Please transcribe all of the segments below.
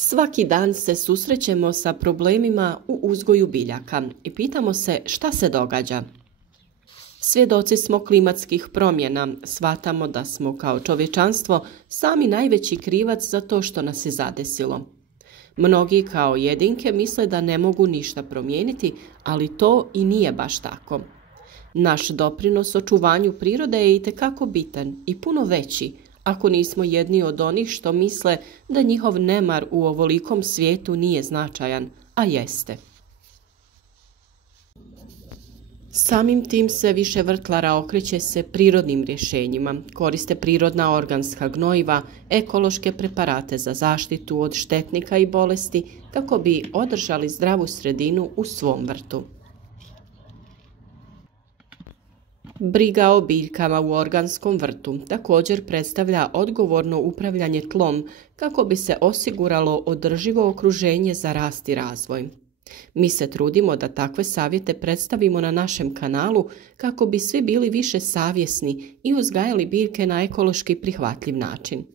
Svaki dan se susrećemo sa problemima u uzgoju biljaka i pitamo se šta se događa. Svjedoci smo klimatskih promjena, shvatamo da smo kao čovječanstvo sami najveći krivac za to što nas je zadesilo. Mnogi kao jedinke misle da ne mogu ništa promijeniti, ali to i nije baš tako. Naš doprinos očuvanju prirode je itekako bitan i puno veći, ako nismo jedni od onih što misle da njihov nemar u ovolikom svijetu nije značajan, a jeste. Samim tim se više vrtlara okreće se prirodnim rješenjima, koriste prirodna organska gnojiva, ekološke preparate za zaštitu od štetnika i bolesti kako bi održali zdravu sredinu u svom vrtu. Briga o biljkama u organskom vrtu također predstavlja odgovorno upravljanje tlom kako bi se osiguralo održivo okruženje za rast i razvoj. Mi se trudimo da takve savjete predstavimo na našem kanalu kako bi svi bili više savjesni i uzgajali biljke na ekološki prihvatljiv način.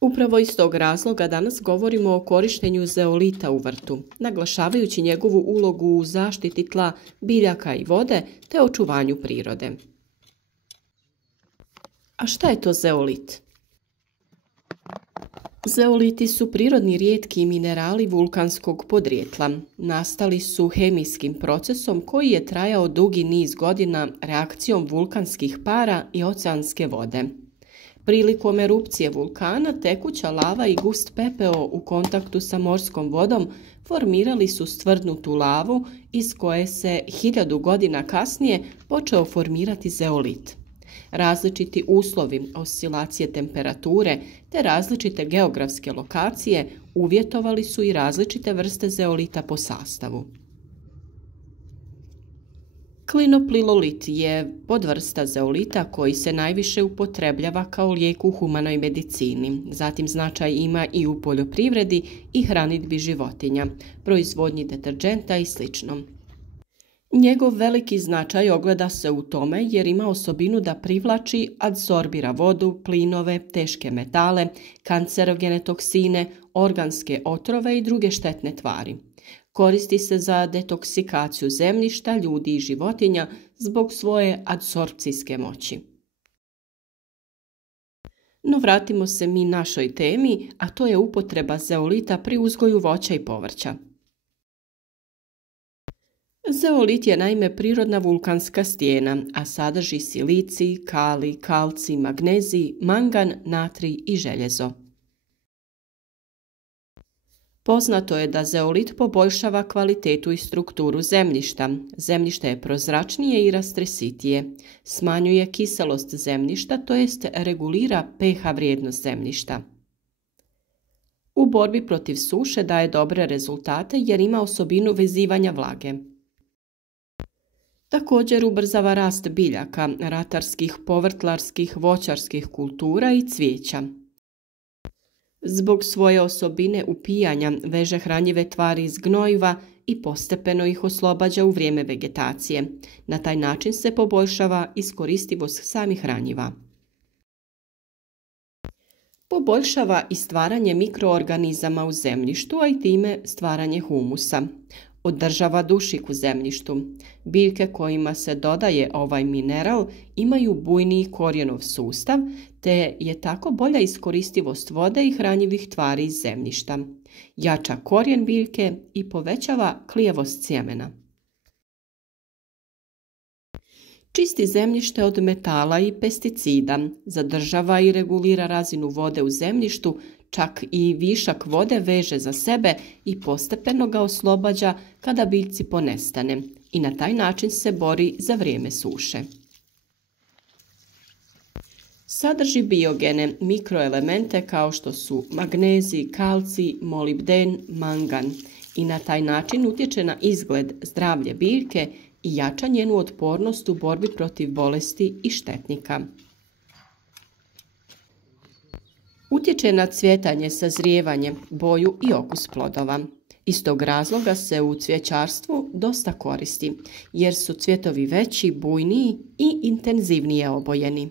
Upravo iz tog razloga danas govorimo o korištenju zeolita u vrtu, naglašavajući njegovu ulogu u zaštiti tla, biljaka i vode te očuvanju prirode. A šta je to zeolit? Zeoliti su prirodni rijetki minerali vulkanskog podrijetla. Nastali su hemijskim procesom koji je trajao dugi niz godina reakcijom vulkanskih para i oceanske vode. Prilikom erupcije vulkana tekuća lava i gust pepeo u kontaktu sa morskom vodom formirali su stvrdnutu lavu iz koje se 1000 godina kasnije počeo formirati zeolit. Različiti uslovi, oscilacije temperature te različite geografske lokacije uvjetovali su i različite vrste zeolita po sastavu. Klinoplilolit je podvrsta zeolita koji se najviše upotrebljava kao lijek u humanoj medicini, zatim značaj ima i u poljoprivredi i hranidbi životinja, proizvodnji deterdženta i sl. Njegov veliki značaj ogleda se u tome jer ima osobinu da privlači, adsorbira vodu, plinove, teške metale, kancerogene toksine, organske otrove i druge štetne tvari. Koristi se za detoksikaciju zemljišta, ljudi i životinja zbog svoje adsorpcijske moći. No vratimo se mi našoj temi, a to je upotreba zeolita pri uzgoju voća i povrća. Zeolit je naime prirodna vulkanska stijena, a sadrži silicij, kalij, kalcij, magnezij, mangan, natrij i željezo. Poznato je da zeolit poboljšava kvalitetu i strukturu zemljišta. Zemljište je prozračnije i rastresitije. Smanjuje kiselost zemljišta, to jest regulira pH vrijednost zemljišta. U borbi protiv suše daje dobre rezultate jer ima osobinu vezivanja vlage. Također ubrzava rast biljaka, ratarskih, povrtlarskih, voćarskih kultura i cvijeća. Zbog svoje osobine upijanja veže hranjive tvari iz gnojiva i postepeno ih oslobađa u vrijeme vegetacije. Na taj način se poboljšava iskoristivost samih hranjiva. Poboljšava i stvaranje mikroorganizama u zemljištu, a i time stvaranje humusa. Održava dušik u zemljištu. Biljke kojima se dodaje ovaj mineral imaju bujniji korijenov sustav, te je tako bolja iskoristivost vode i hranjivih tvari iz zemljišta. Jača korijen biljke i povećava klijevost sjemena. Čisti zemljište od metala i pesticida, zadržava i regulira razinu vode u zemljištu, čak i višak vode veže za sebe i postepeno ga oslobađa kada biljci ponestane i na taj način se bori za vrijeme suše. Sadrži biogene, mikroelemente kao što su magnezij, kalcij, molibden, mangan i na taj način utječe na izgled, zdravlje biljke i jača njenu otpornost u borbi protiv bolesti i štetnika. Utječe na cvjetanje, sazrijevanje, boju i okus plodova. Iz tog razloga se u cvjećarstvu dosta koristi, jer su cvjetovi veći, bujniji i intenzivnije obojeni.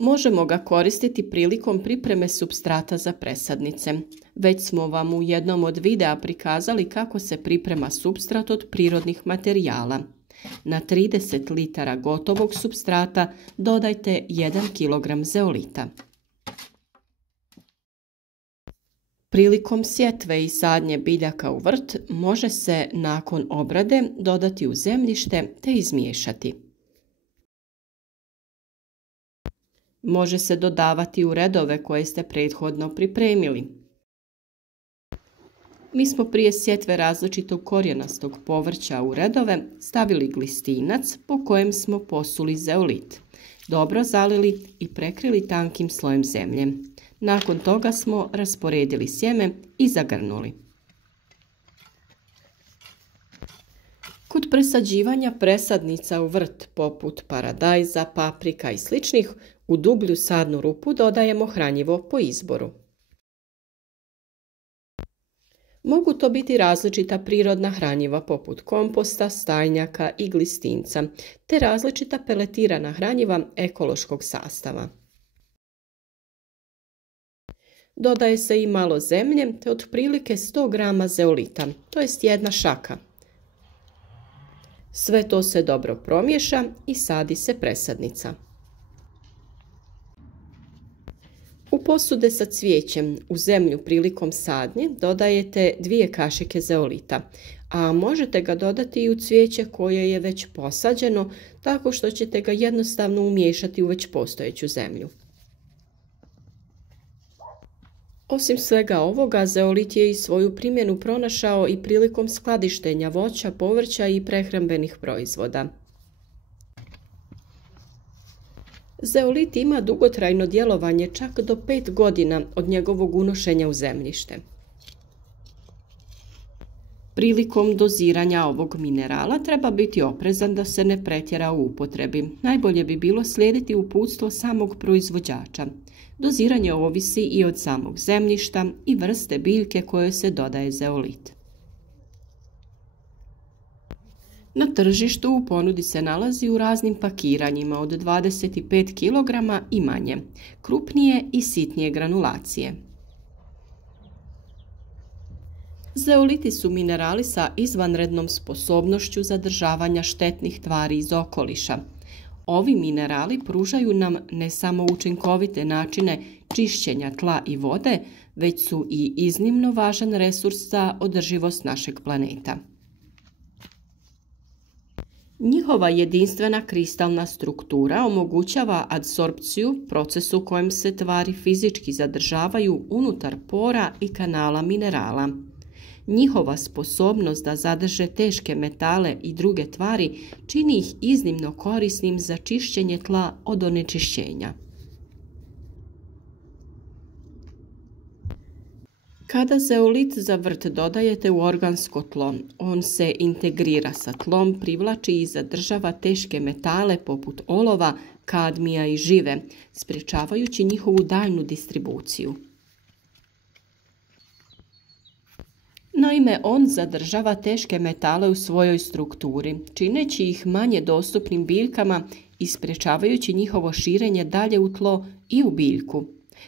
Možemo ga koristiti prilikom pripreme supstrata za presadnice. Već smo vam u jednom od videa prikazali kako se priprema supstrat od prirodnih materijala. Na 30 litara gotovog supstrata dodajte 1 kg zeolita. Prilikom sjetve i sadnje biljaka u vrt može se nakon obrade dodati u zemljište te izmiješati. Može se dodavati u redove koje ste prethodno pripremili. Mi smo prije sjetve različitog korijenastog povrća u redove stavili glistinac po kojem smo posuli zeolit. Dobro zalili i prekrili tankim slojem zemlje. Nakon toga smo rasporedili sjeme i zagrnuli. Kod presađivanja presadnica u vrt poput paradajza, paprika i sličnih, u dublju sadnu rupu dodajemo hranjivo po izboru. Mogu to biti različita prirodna hranjiva poput komposta, stajnjaka i glistinca, te različita peletirana hranjiva ekološkog sastava. Dodaje se i malo zemlje te otprilike 100 g zeolita, to jest 1 šaka. Sve to se dobro promiješa i sadi se presadnica. U posude sa cvijećem u zemlju prilikom sadnje dodajete 2 kašike zeolita, a možete ga dodati i u cvijeće koje je već posađeno, tako što ćete ga jednostavno umiješati u već postojeću zemlju. Osim svega ovoga, zeolit je i svoju primjenu pronašao i prilikom skladištenja voća, povrća i prehrambenih proizvoda. Zeolit ima dugotrajno djelovanje čak do 5 godina od njegovog unošenja u zemljište. Prilikom doziranja ovog minerala treba biti oprezan da se ne pretjera u upotrebi. Najbolje bi bilo slijediti uputstvo samog proizvođača. Doziranje ovisi i od samog zemljišta i vrste biljke kojoj se dodaje zeolit. Na tržištu u ponudi se nalazi u raznim pakiranjima od 25 kg i manje, krupnije i sitnije granulacije. Zeoliti su minerali sa izvanrednom sposobnošću zadržavanja štetnih tvari iz okoliša. Ovi minerali pružaju nam ne samo učinkovite načine čišćenja tla i vode, već su i iznimno važan resurs za održivost našeg planeta. Njihova jedinstvena kristalna struktura omogućava adsorpciju, proces u kojem se tvari fizički zadržavaju unutar pora i kanala minerala. Njihova sposobnost da zadrže teške metale i druge tvari čini ih iznimno korisnim za čišćenje tla od onečišćenja. Kada zeolit za vrt dodajete u organsko tlo, on se integrira sa tlom, privlači i zadržava teške metale poput olova, kadmija i žive, sprječavajući njihovu daljnju distribuciju. Naime, on zadržava teške metale u svojoj strukturi, čineći ih manje dostupnim biljkama i sprječavajući njihovo širenje dalje u tlo i u biljku,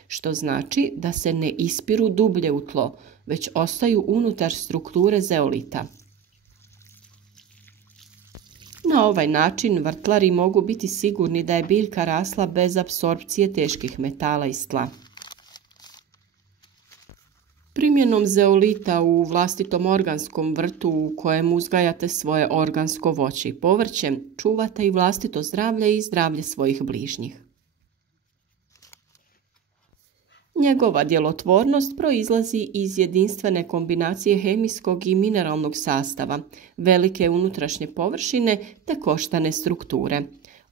što znači da se ne ispiru dublje u tlo, već ostaju unutar strukture zeolita. Na ovaj način vrtlari mogu biti sigurni da je biljka rasla bez apsorpcije teških metala iz tla. Primjenom zeolita u vlastitom organskom vrtu u kojem uzgajate svoje organsko voće i povrće, čuvate i vlastito zdravlje i zdravlje svojih bližnjih. Njegova djelotvornost proizlazi iz jedinstvene kombinacije hemijskog i mineralnog sastava, velike unutrašnje površine te koštane strukture.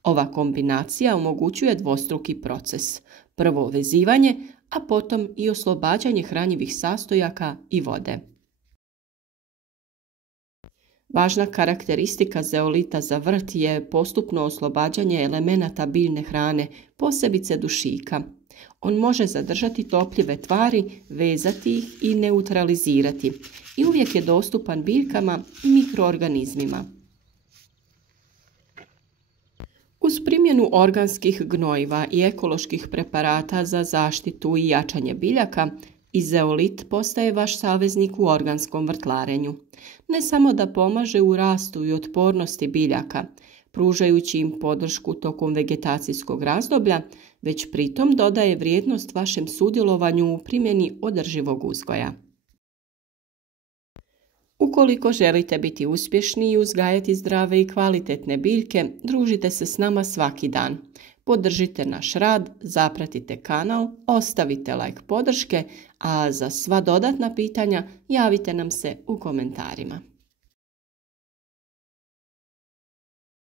Ova kombinacija omogućuje dvostruki proces, prvo vezivanje, a potom i oslobađanje hranjivih sastojaka i vode. Važna karakteristika zeolita za vrt je postupno oslobađanje elemenata biljne hrane, posebice dušika. On može zadržati topljive tvari, vezati ih i neutralizirati i uvijek je dostupan biljkama i mikroorganizmima. U Uz primjenu organskih gnojiva i ekoloških preparata za zaštitu i jačanje biljaka, Izeolit postaje vaš saveznik u organskom vrtlarenju. Ne samo da pomaže u rastu i otpornosti biljaka, pružajući im podršku tokom vegetacijskog razdoblja, već pritom dodaje vrijednost vašem sudjelovanju u primjeni održivog uzgoja. Ukoliko želite biti uspješni i uzgajati zdrave i kvalitetne biljke, družite se s nama svaki dan. Podržite naš rad, zapratite kanal, ostavite like podrške, a za sva dodatna pitanja javite nam se u komentarima.